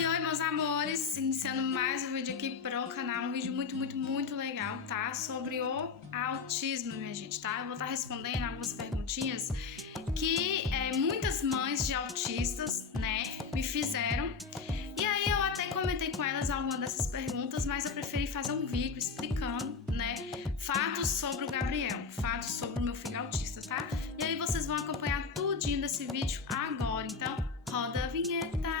Oi, meus amores! Iniciando mais um vídeo aqui pro canal, um vídeo muito legal, tá? Sobre o autismo, minha gente, tá? Eu vou estar respondendo algumas perguntinhas que muitas mães de autistas, né, me fizeram. E aí eu até comentei com elas algumas dessas perguntas, mas eu preferi fazer um vídeo explicando, né, fatos sobre o Gabriel, fatos sobre o meu filho autista, tá? E aí vocês vão acompanhar tudinho desse vídeo agora, então roda a vinheta!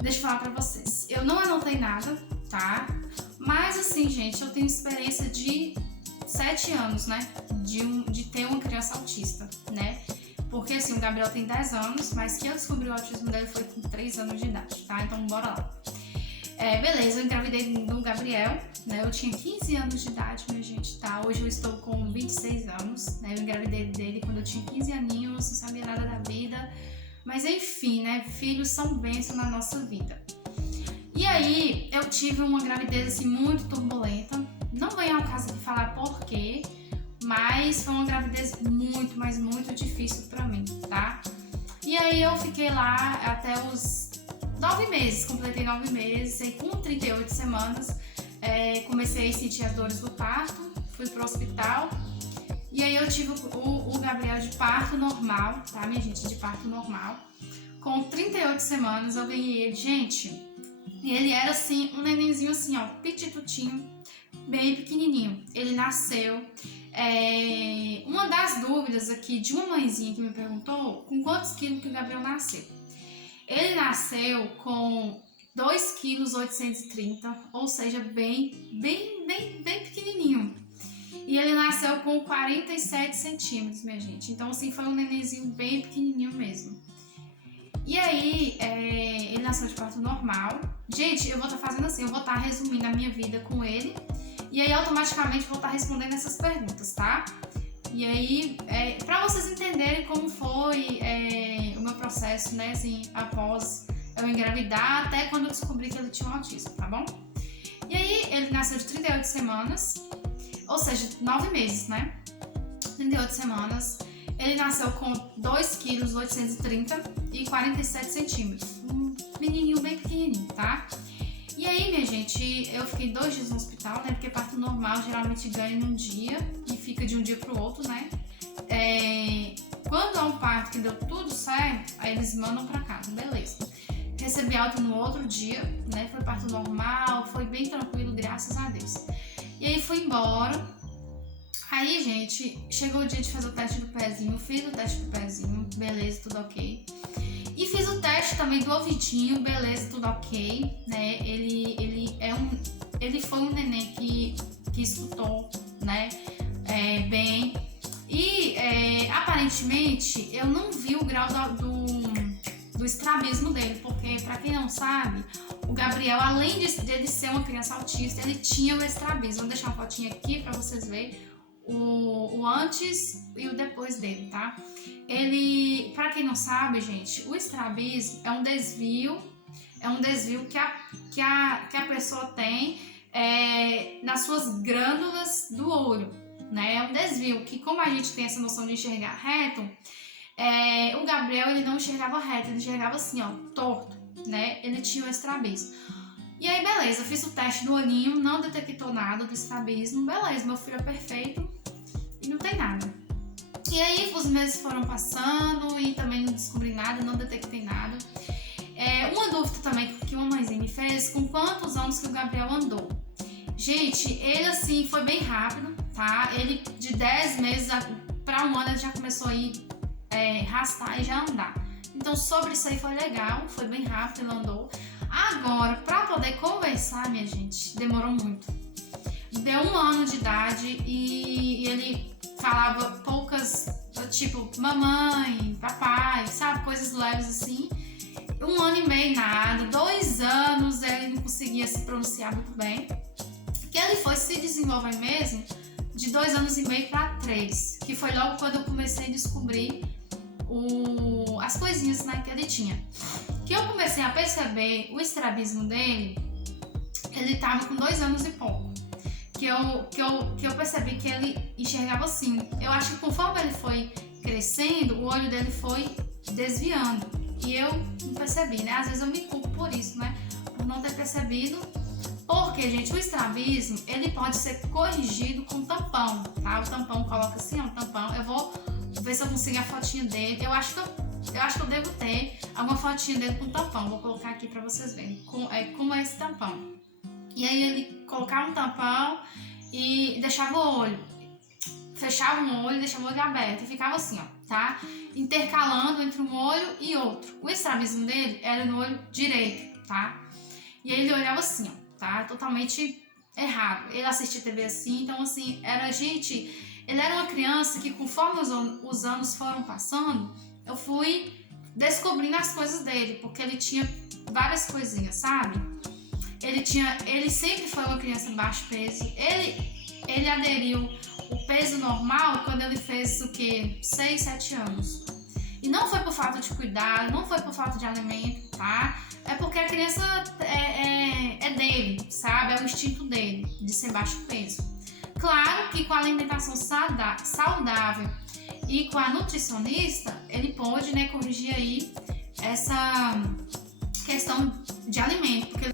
Deixa eu falar pra vocês, eu não anotei nada, tá? Mas assim, gente, eu tenho experiência de 7 anos, né? De ter uma criança autista, né? Porque assim, o Gabriel tem 10 anos, mas que eu descobri o autismo dele foi com 3 anos de idade, tá? Então bora lá. Beleza, eu engravidei do Gabriel, né? Eu tinha 15 anos de idade, minha gente, tá? Hoje eu estou com 26 anos, né? Eu engravidei dele quando eu tinha 15 aninhos, não sabia nada da vida. Mas enfim, né? Filhos são bênçãos na nossa vida. E aí, eu tive uma gravidez assim muito turbulenta. Não venho ao caso de falar por quê, mas foi uma gravidez muito, mas muito difícil pra mim, tá? E aí eu fiquei lá até os 9 meses, completei 9 meses, e com 38 semanas comecei a sentir as dores do parto, fui pro hospital. E aí eu tive o Gabriel de parto normal, tá, minha gente? De parto normal. Com 38 semanas eu ganhei ele, gente. E ele era assim, um nenenzinho assim, ó, pititutinho, bem pequenininho. Ele nasceu. Uma das dúvidas aqui de uma mãezinha que me perguntou com quantos quilos que o Gabriel nasceu. Ele nasceu com 2,830 kg, ou seja, bem pequenininho. E ele nasceu com 47 centímetros, minha gente. Então, assim, foi um nenenzinho bem pequenininho mesmo. E aí, ele nasceu de parto normal. Gente, eu vou estar fazendo assim, eu vou estar resumindo a minha vida com ele. E aí, automaticamente, vou estar respondendo essas perguntas, tá? E aí, pra vocês entenderem como foi o meu processo, né, assim, após eu engravidar, até quando eu descobri que ele tinha um autismo, tá bom? E aí, ele nasceu de 38 semanas. Ou seja, 9 meses, né? 38 semanas. Ele nasceu com 2,830 kg e 47 centímetros. Um menininho bem pequenininho, tá? E aí, minha gente, eu fiquei 2 dias no hospital, né? Porque parto normal geralmente ganha num dia e fica de um dia pro outro, né? Quando é um parto que deu tudo certo, aí eles mandam pra casa, beleza. Recebi alta no outro dia, né? Foi parto normal, foi bem tranquilo, graças a Deus. E aí fui embora. Aí, gente, chegou o dia de fazer o teste do pezinho. Fiz o teste do pezinho, beleza, tudo ok. E fiz o teste também do ouvidinho, beleza, tudo ok, né? Ele foi um neném que escutou, né? Bem. E aparentemente eu não vi o grau do estrabismo dele, porque pra quem não sabe, o Gabriel, além de ser uma criança autista, ele tinha o estrabismo. Vou deixar uma fotinha aqui pra vocês verem o antes e o depois dele, tá? Ele, pra quem não sabe, gente, o estrabismo é um desvio que a pessoa tem nas suas glândulas do olho, né? É um desvio que, como a gente tem essa noção de enxergar reto, o Gabriel, ele não enxergava reto, ele enxergava assim, ó, torto, né? Ele tinha o estrabismo. E aí, beleza, fiz o teste do olhinho, não detectou nada do estrabismo, beleza, meu filho é perfeito e não tem nada. E aí, os meses foram passando e também não descobri nada, não detectei nada. Uma dúvida também que uma mãezinha me fez, com quantos anos que o Gabriel andou? Gente, ele assim, foi bem rápido, tá? Ele de 10 meses para um ano, ele já começou a ir arrastar e já andar. Então, sobre isso aí foi legal, foi bem rápido, ele andou. Agora, pra poder conversar, minha gente, demorou muito. Deu 1 ano de idade e ele falava poucas, tipo, mamãe, papai, sabe? Coisas leves assim. 1 ano e meio nada, 2 anos ele não conseguia se pronunciar muito bem. Que ele foi se desenvolver mesmo de 2 anos e meio pra 3, que foi logo quando eu comecei a descobrir as coisinhas, né, que ele tinha. Que eu comecei a perceber o estrabismo dele, ele tava com 2 anos e pouco. Que eu percebi que ele enxergava assim. Eu acho que conforme ele foi crescendo, o olho dele foi desviando. E eu não percebi, né? Às vezes eu me culpo por isso, né? Por não ter percebido. Porque, gente, o estrabismo, ele pode ser corrigido com tampão, tá? O tampão coloca assim, ó, um tampão. Eu vou ver se eu consigo a fotinha dele. Eu acho que eu devo ter alguma fotinha dele com tampão. Vou colocar aqui pra vocês verem como é esse tampão. E aí ele colocava um tampão e deixava o olho. Fechava um olho e deixava o olho aberto. E ficava assim, ó, tá? Intercalando entre um olho e outro. O estrabismo dele era no olho direito, tá? E aí ele olhava assim, ó. Tá? Totalmente errado. Ele assistia TV assim, então assim, ele era uma criança que conforme os anos foram passando, eu fui descobrindo as coisas dele, porque ele tinha várias coisinhas, sabe? Ele sempre foi uma criança de baixo peso. Ele aderiu o peso normal quando ele fez o quê? 6, 7 anos. E não foi por falta de cuidado, não foi por falta de alimento, tá? É porque a criança é dele, sabe? É o instinto dele, de ser baixo peso. Claro que com a alimentação saudável e com a nutricionista, ele pode, né, corrigir aí essa questão de alimento. Porque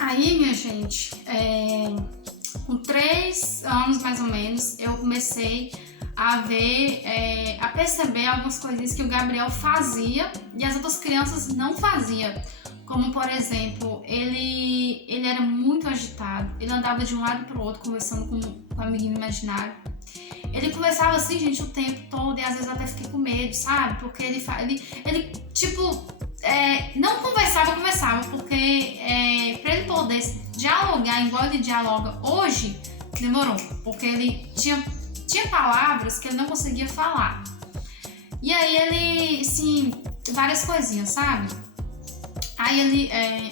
aí, minha gente, com 3 anos mais ou menos, eu comecei a ver, a perceber algumas coisinhas que o Gabriel fazia e as outras crianças não faziam. Como, por exemplo, ele era muito agitado, ele andava de um lado para o outro conversando com um amiguinho imaginário. Ele conversava assim, gente, o tempo todo e às vezes eu até fiquei com medo, sabe? Porque ele tipo, não conversava, porque para ele poder dialogar igual ele dialoga hoje, demorou, porque ele tinha palavras que ele não conseguia falar. E aí ele, assim, várias coisinhas, sabe? Aí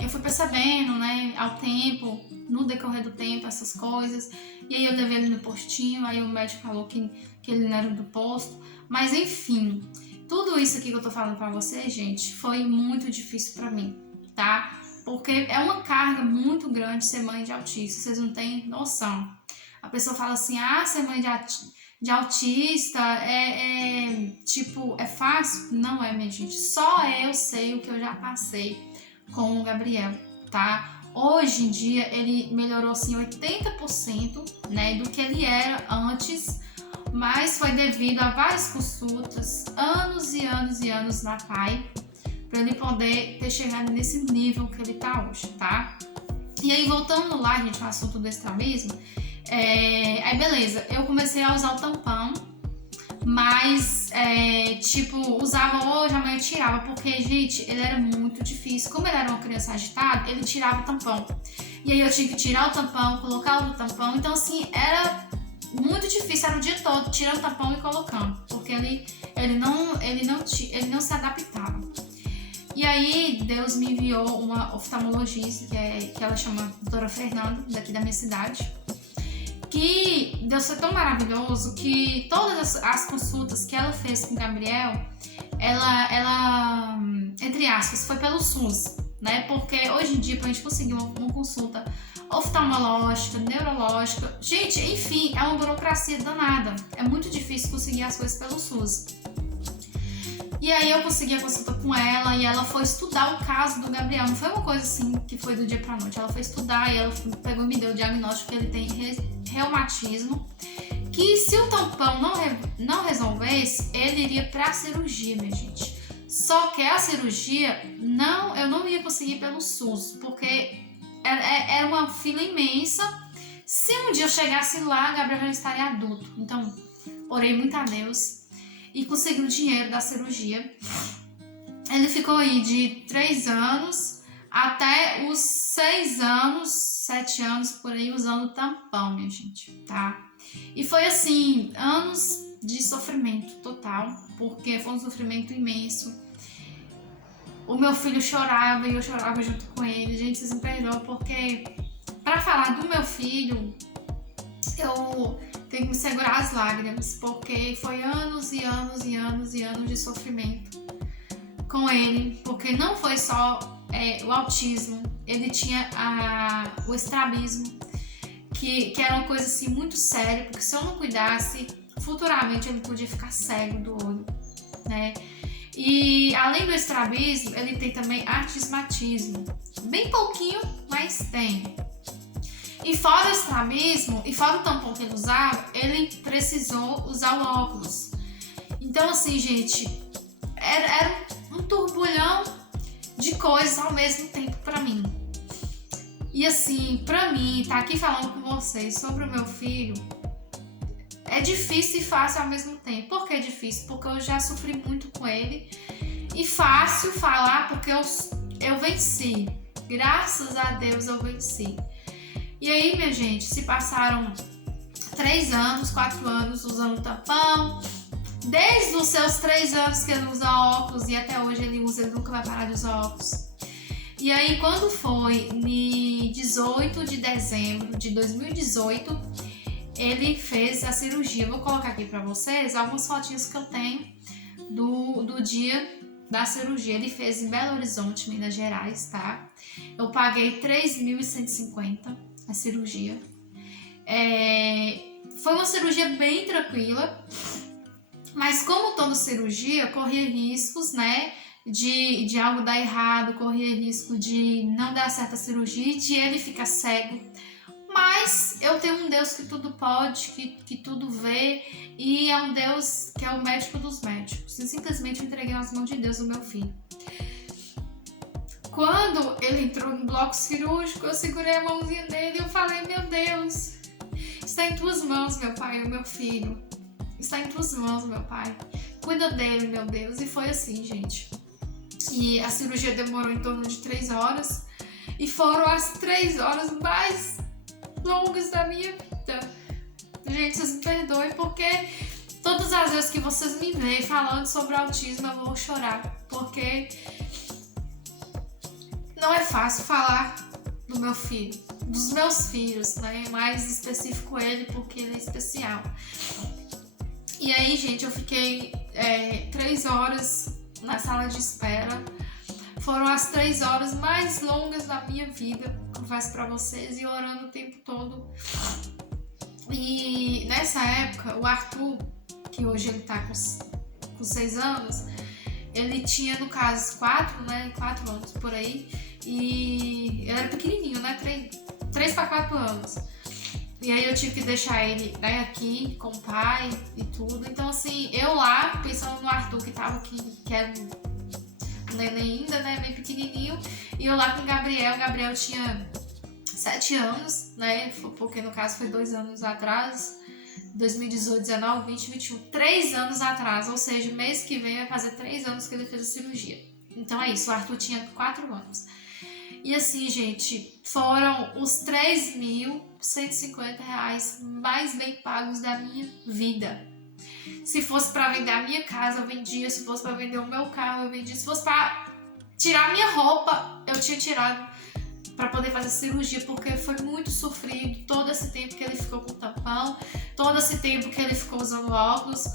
eu fui percebendo, né, ao tempo, no decorrer do tempo, essas coisas. E aí eu levei ele no postinho, aí o médico falou que ele não era do posto. Mas enfim, tudo isso aqui que eu tô falando pra vocês, gente, foi muito difícil pra mim, tá? Porque é uma carga muito grande ser mãe de autista, vocês não têm noção. A pessoa fala assim, ser mãe de autista tipo, é fácil? Não é, minha gente. Só eu sei o que eu já passei com o Gabriel, tá? Hoje em dia ele melhorou assim 80%, né, do que ele era antes, mas foi devido a várias consultas, anos e anos e anos na PAI, para ele poder ter chegado nesse nível que ele tá hoje, tá? E aí, voltando lá, gente, ao assunto do estrabismo, aí beleza, eu comecei a usar o tampão, mas tipo, usava hoje, amanhã eu tirava, porque, gente, ele era muito difícil. Como ele era uma criança agitada, ele tirava o tampão. E aí eu tinha que tirar o tampão, colocar o tampão, então assim, era muito difícil, era o dia todo tirando o tampão e colocando, porque ele não se adaptava. E aí Deus me enviou uma oftalmologista, que ela chama doutora Fernanda, daqui da minha cidade, que Deus foi tão maravilhoso que todas as consultas que ela fez com o Gabriel, ela entre aspas, foi pelo SUS, né? Porque hoje em dia, pra gente conseguir uma consulta oftalmológica, neurológica, gente, enfim, é uma burocracia danada. É muito difícil conseguir as coisas pelo SUS. E aí eu consegui a consulta com ela e ela foi estudar o caso do Gabriel. Não foi uma coisa assim que foi do dia pra noite. Ela foi estudar e ela pegou e me deu o diagnóstico que ele tem reumatismo. Que se o tampão não resolvesse, ele iria pra cirurgia, minha gente. Só que a cirurgia, eu não ia conseguir pelo SUS, porque era uma fila imensa. Se um dia eu chegasse lá, Gabriel já estaria adulto. Então, orei muito a Deus e consegui o dinheiro da cirurgia. Ele ficou aí de 3 anos até os 6 anos, 7 anos por aí, usando tampão, minha gente, tá? E foi assim, anos de sofrimento total, porque foi um sofrimento imenso. O meu filho chorava e eu chorava junto com ele. Gente, vocês me perdoam, porque pra falar do meu filho, eu tenho que me segurar as lágrimas, porque foi anos e anos e anos e anos de sofrimento com ele, porque não foi só o autismo, ele tinha o estrabismo, que era uma coisa assim muito séria, porque se eu não cuidasse, futuramente ele podia ficar cego do olho, né? E além do estrabismo, ele tem também astigmatismo. Bem pouquinho, mas tem. E fora o estrabismo, e fora o tampão que ele usava, ele precisou usar o óculos. Então assim, gente, era um turbulhão de coisas ao mesmo tempo pra mim. E assim, pra mim, tá aqui falando com vocês sobre o meu filho, é difícil e fácil ao mesmo tempo. Por que é difícil? Porque eu já sofri muito com ele. E fácil falar porque eu venci. Graças a Deus eu venci. E aí, minha gente, se passaram 3 anos, 4 anos usando tampão. Desde os seus 3 anos que ele usa óculos e até hoje ele usa, ele nunca vai parar de usar óculos. E aí, quando foi em 18 de dezembro de 2018, ele fez a cirurgia. Vou colocar aqui pra vocês algumas fotinhas que eu tenho do dia da cirurgia. Ele fez em Belo Horizonte, Minas Gerais, tá? Eu paguei 3.150 a cirurgia. Foi uma cirurgia bem tranquila, mas como toda cirurgia, corria riscos, né? De algo dar errado, corria risco de não dar certa cirurgia e de ele ficar cego. Mas eu tenho um Deus que tudo pode, que tudo vê, e é um Deus que é o médico dos médicos. E simplesmente eu entreguei nas mãos de Deus o meu filho. Quando ele entrou no bloco cirúrgico, eu segurei a mãozinha dele e eu falei: meu Deus, está em tuas mãos, meu pai, o meu filho. Está em tuas mãos, meu pai. Cuida dele, meu Deus. E foi assim, gente. E a cirurgia demorou em torno de 3 horas. E foram as 3 horas mais longas da minha vida. Gente, vocês me perdoem, porque todas as vezes que vocês me veem falando sobre autismo, eu vou chorar. Porque não é fácil falar do meu filho, dos meus filhos, né? Mais específico ele, porque ele é especial. E aí, gente, eu fiquei 3 horas na sala de espera. Foram as 3 horas mais longas da minha vida, confesso pra vocês, e orando o tempo todo. E nessa época, o Arthur, que hoje ele tá com 6 anos, ele tinha, no caso, 4 anos por aí, e ele era pequenininho, né? 3 para 4 anos. E aí eu tive que deixar ele, né, aqui com o pai e tudo. Então, assim, eu lá, pensando no Arthur, que tava aqui, que era um neném ainda, né, bem pequenininho, e eu lá com o Gabriel. O Gabriel tinha 7 anos, né, porque no caso foi 2 anos atrás, 2018, 19, 20, 21, 3 anos atrás, ou seja, mês que vem vai fazer 3 anos que ele fez a cirurgia. Então é isso, o Arthur tinha 4 anos. E assim, gente, foram os R$3.150 mais bem pagos da minha vida. Se fosse para vender a minha casa, eu vendia. Se fosse para vender o meu carro, eu vendia. Se fosse para tirar a minha roupa, eu tinha tirado para poder fazer cirurgia, porque foi muito sofrido todo esse tempo que ele ficou com tampão, todo esse tempo que ele ficou usando óculos.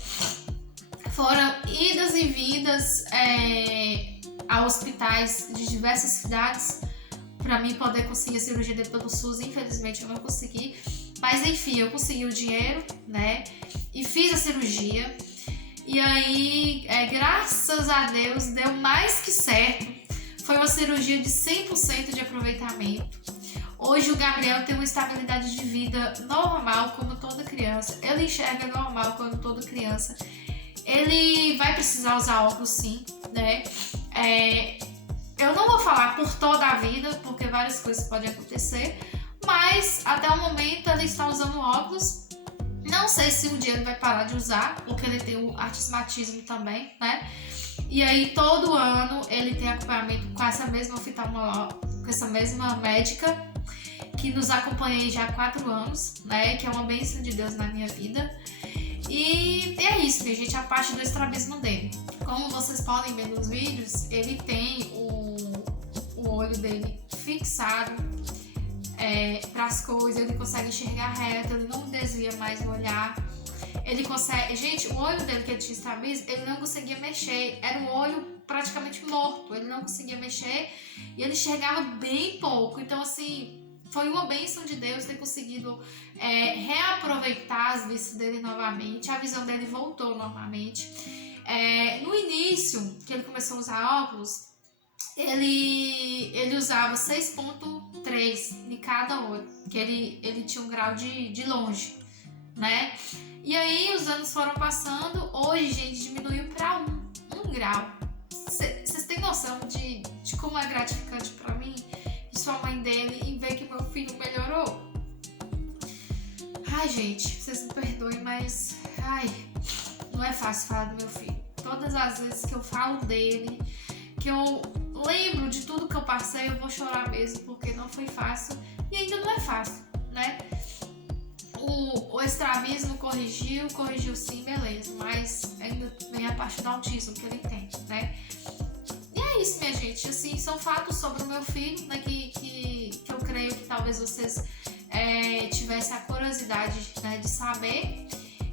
Foram idas e vindas a hospitais de diversas cidades para mim poder conseguir a cirurgia dentro do SUS. Infelizmente eu não consegui, mas enfim, eu consegui o dinheiro, né, e fiz a cirurgia. E aí, graças a Deus, deu mais que certo. Foi uma cirurgia de 100% de aproveitamento. Hoje o Gabriel tem uma estabilidade de vida normal, como toda criança. Ele enxerga normal, como toda criança. Ele vai precisar usar óculos, sim, né? Eu não vou falar por toda a vida, porque várias coisas podem acontecer, mas até o momento ele está usando óculos. Não sei se um dia ele vai parar de usar, porque ele tem o astigmatismo também, né? E aí todo ano ele tem acompanhamento com essa mesma oftalmóloga, com essa mesma médica, que nos acompanha aí já há 4 anos, né? Que é uma bênção de Deus na minha vida. E é isso, minha gente, a parte do estrabismo dele. Como vocês podem ver nos vídeos, ele tem o olho dele fixado para as coisas, ele consegue enxergar reto, ele não desvia mais o olhar. Ele consegue... Gente, o olho dele, que ele tinha estrabismo, ele não conseguia mexer. Era um olho praticamente morto, ele não conseguia mexer e ele enxergava bem pouco. Então, assim, foi uma bênção de Deus ter conseguido reaproveitar as vistas dele novamente. A visão dele voltou novamente. No início, que ele começou a usar óculos, ele usava 6.3 em cada olho, que ele tinha um grau de longe, né? E aí os anos foram passando, hoje, gente, diminuiu para um grau. Vocês têm noção de como é gratificante para mim e sua mãe dele em ver que meu filho melhorou? Ai, gente, vocês me perdoem, mas não é fácil falar do meu filho. Todas as vezes que eu falo dele, que eu lembro de tudo que eu passei, eu vou chorar mesmo, porque não foi fácil e ainda não é fácil, né? O estrabismo corrigiu sim, beleza, mas ainda vem a parte do autismo que ele tem, né? E é isso, minha gente, assim, são fatos sobre o meu filho, né, que eu creio que talvez vocês tivessem a curiosidade, né, de saber.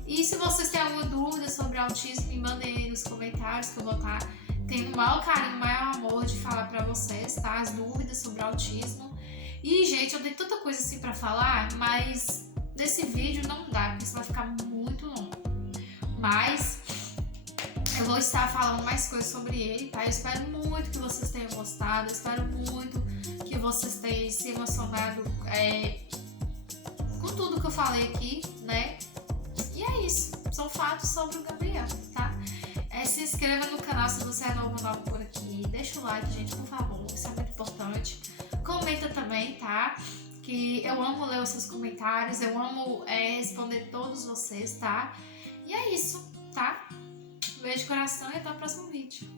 E se vocês têm alguma dúvida sobre autismo, me mandem aí nos comentários, que eu vou estar tendo o maior carinho, o maior amor de falar pra vocês, tá? As dúvidas sobre autismo. E, gente, eu dei tanta coisa assim pra falar, mas nesse vídeo não dá, porque isso vai ficar muito longo. Mas eu vou estar falando mais coisas sobre ele, tá? Eu espero muito que vocês tenham gostado, eu espero muito que vocês tenham se emocionado com tudo que eu falei aqui, né? E é isso, são fatos sobre o Gabriel, tá? Se inscreva no canal se você é novo por aqui, deixa o like, gente, por favor, isso é muito importante. Comenta também, tá? Que eu amo ler os seus comentários, eu amo responder todos vocês, tá? E é isso, tá? Beijo de coração e até o próximo vídeo.